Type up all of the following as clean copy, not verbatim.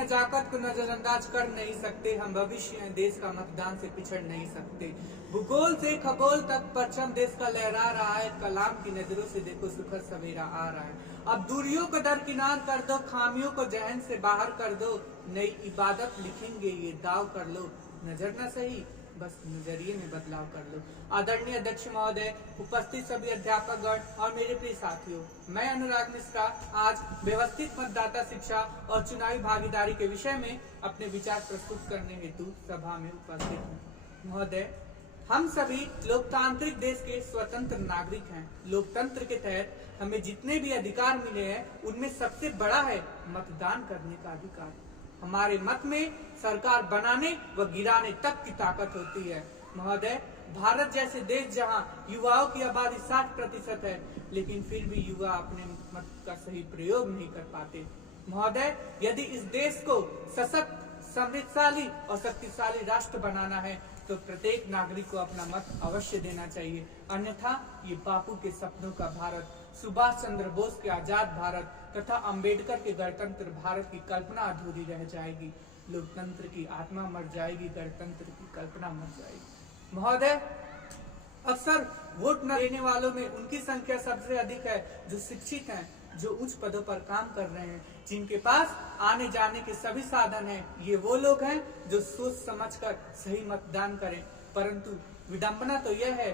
नजाकत को नजरअंदाज कर नहीं सकते। हम भविष्य हैं, देश का मतदान से पिछड़ नहीं सकते। भूगोल से खगोल तक परचम देश का लहरा रहा है। कलाम की नजरों से देखो सुखद सवेरा आ रहा है। अब दूरियों को दरकिनार कर दो, खामियों को जहन से बाहर कर दो। नई इबादत लिखेंगे ये दाव कर लो। नजर न सही, बस नजरिए में बदलाव कर लो। आदरणीय अध्यक्ष महोदय, उपस्थित सभी अध्यापकगण और मेरे प्रिय साथियों, मैं अनुराग मिश्रा आज व्यवस्थित मतदाता शिक्षा और चुनावी भागीदारी के विषय में अपने विचार प्रस्तुत करने हेतु सभा में उपस्थित हूँ। महोदय, हम सभी लोकतांत्रिक देश के स्वतंत्र नागरिक हैं। लोकतंत्र के तहत हमें जितने भी अधिकार मिले हैं उनमें सबसे बड़ा है मतदान करने का अधिकार। हमारे मत में सरकार बनाने व गिराने तक की ताकत होती है। महोदय, भारत जैसे देश जहां युवाओं की आबादी 60% है, लेकिन फिर भी युवा अपने मत का सही प्रयोग नहीं कर पाते। महोदय, यदि इस देश को सशक्त, समृद्धशाली और शक्तिशाली राष्ट्र बनाना है तो प्रत्येक नागरिक को अपना मत अवश्य देना चाहिए। अन्यथा ये बापू के सपनों का भारत, सुभाष चंद्र बोस के आजाद भारत तथा अंबेडकर के गणतंत्र भारत की कल्पना अधूरी रह जाएगी। लोकतंत्र की आत्मा मर जाएगी, गणतंत्र की कल्पना मर जाएगी। महोदय, अक्सर वोट न देने वालों में उनकी संख्या सबसे अधिक है जो शिक्षित हैं, जो उच्च पदों पर काम कर रहे हैं, जिनके पास आने जाने के सभी साधन हैं। ये वो लोग हैं जो सोच समझकर सही मतदान करें, परंतु विडंबना तो यह है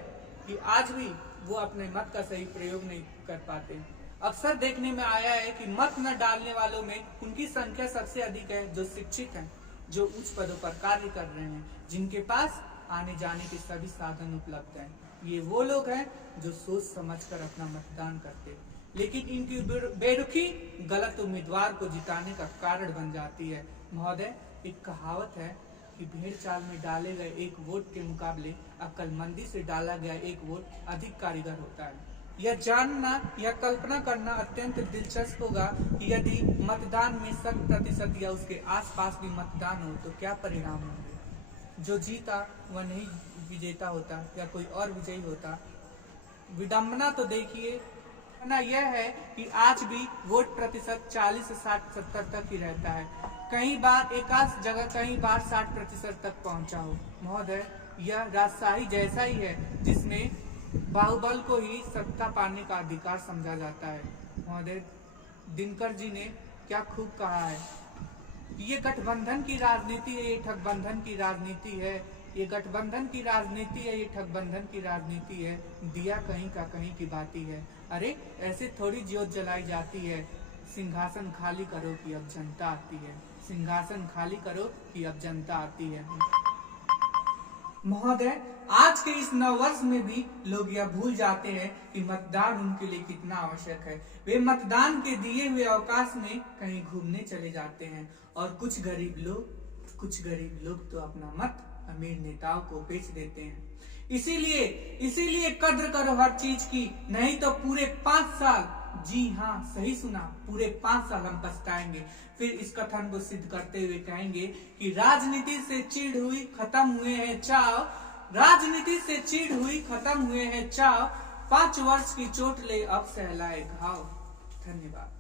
कि आज भी वो अपने मत का सही प्रयोग नहीं कर पाते। अक्सर देखने में आया है कि मत न डालने वालों में उनकी संख्या सबसे अधिक है जो शिक्षित हैं, जो उच्च पदों पर कार्य कर रहे हैं, जिनके पास आने जाने के सभी साधन उपलब्ध हैं। ये वो लोग हैं जो सोच समझकर अपना मतदान करते हैं, लेकिन इनकी बेरुखी गलत उम्मीदवार को जिताने का कारण बन जाती है। महोदय, एक कहावत है कि भेड़ चाल में डाले गए एक वोट के मुकाबले अक्लमंदी से डाला गया एक वोट अधिक कारगर होता है। यह जानना या कल्पना करना अत्यंत दिलचस्प होगा कि यदि मतदान में 100% या उसके आसपास भी मतदान हो तो क्या परिणाम होंगे। जो जीता वह नहीं विजेता होता या कोई और विजयी होता। विडंबना तो देखिए ना, यह है कि आज भी वोट प्रतिशत 40 से 60-70 तक ही रहता है। कई बार एकाध जगह कई बार 60% तक पहुंचा हो। महोदय, यह राजशाही जैसा ही है जिसमें बाहुबल को ही सत्ता पाने का अधिकार समझा जाता है। महोदय, दिनकर जी ने क्या खूब कहा है, ये गठबंधन की राजनीति है, ये ठगबंधन की राजनीति है, ये गठबंधन की राजनीति है, ये ठगबंधन की राजनीति है, दिया कहीं का कहीं की बाती है। अरे ऐसे थोड़ी ज्योत जलाई जाती है। सिंहासन खाली करो कि अब जनता आती है, सिंहासन खाली करो कि अब जनता आती है। महोदय, आज के इस नववर्ष में भी लोग यह भूल जाते हैं कि मतदान उनके लिए कितना आवश्यक है। वे मतदान के दिए हुए अवकाश में कहीं घूमने चले जाते हैं और कुछ गरीब लोग तो अपना मत अमीर नेताओं को बेच देते हैं। इसीलिए कद्र करो हर चीज की, नहीं तो पूरे 5 साल, जी हाँ सही सुना, पूरे 5 साल हम पछताएंगे। फिर इस कथन को सिद्ध करते हुए कहेंगे कि राजनीति से चिढ़ हुई खत्म हुए हैं चाव, राजनीति से चिढ़ हुई खत्म हुए हैं चाव, 5 वर्ष की चोट ले अब सहलाए घाव। धन्यवाद।